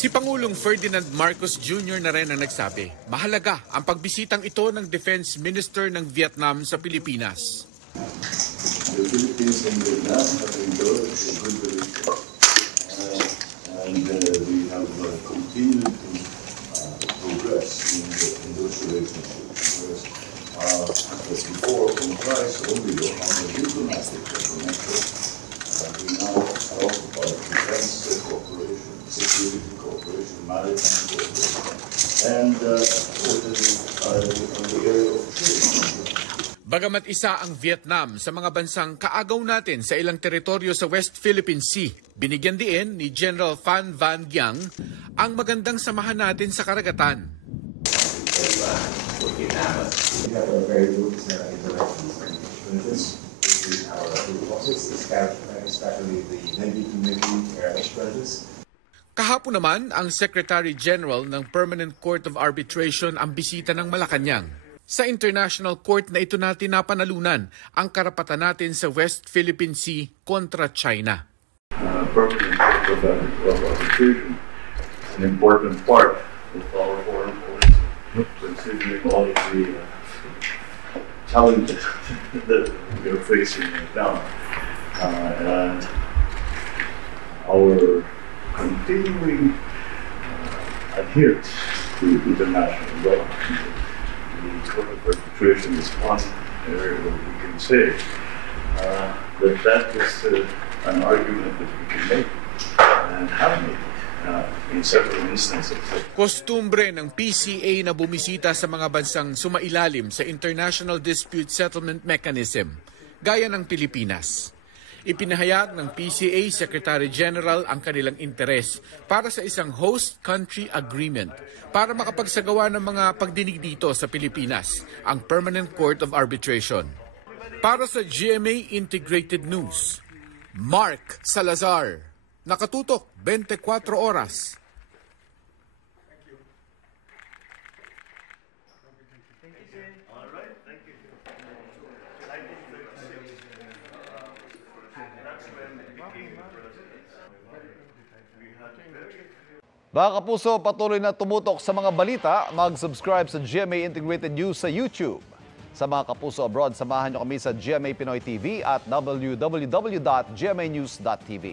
Si Pangulong Ferdinand Marcos Jr. na rin ang nagsabi, mahalaga ang pagbisitang ito ng Defense Minister ng Vietnam sa Pilipinas. The Philippines and Vietnam have enjoyed a good relationship, and we have continued to progress in those relationships. As before, comprised only on the diplomatic connection, we now are occupied defense cooperation, security cooperation, maritime cooperation, and on the area of trade. Bagamat isa ang Vietnam sa mga bansang kaagaw natin sa ilang teritoryo sa West Philippine Sea, binigyan din ni General Phan Van Giang ang magandang samahan natin sa karagatan. We have a very good interaction with our forces, especially the Navy air experts. Kahapon naman, ang Secretary General ng Permanent Court of Arbitration ang bisita ng Malacanang. Sa International Court na ito natin napanalunan ang karapatan natin sa West Philippine Sea kontra China. Permanent Court of Arbitration is an important part of our foreign policy, considering all of the challenges that we are facing right now, and our continuing adherence to international law. The Court of Arbitration is one area where we can say that is an argument that we can make and have made in several instances. Kostumbre ng PCA na bumisita sa mga bansang sumailalim sa International Dispute Settlement Mechanism, gaya ng Pilipinas. Ipinahayag ng PCA Secretary General ang kanilang interes para sa isang host country agreement para makapagsagawa ng mga pagdinig dito sa Pilipinas, ang Permanent Court of Arbitration. Para sa GMA Integrated News, Mark Salazar, nakatutok 24 oras. Mga kapuso, patuloy na tumutok sa mga balita. Mag-subscribe sa GMA Integrated News sa YouTube. Sa mga kapuso abroad, samahan niyo kami sa GMA Pinoy TV at www.gmanews.tv.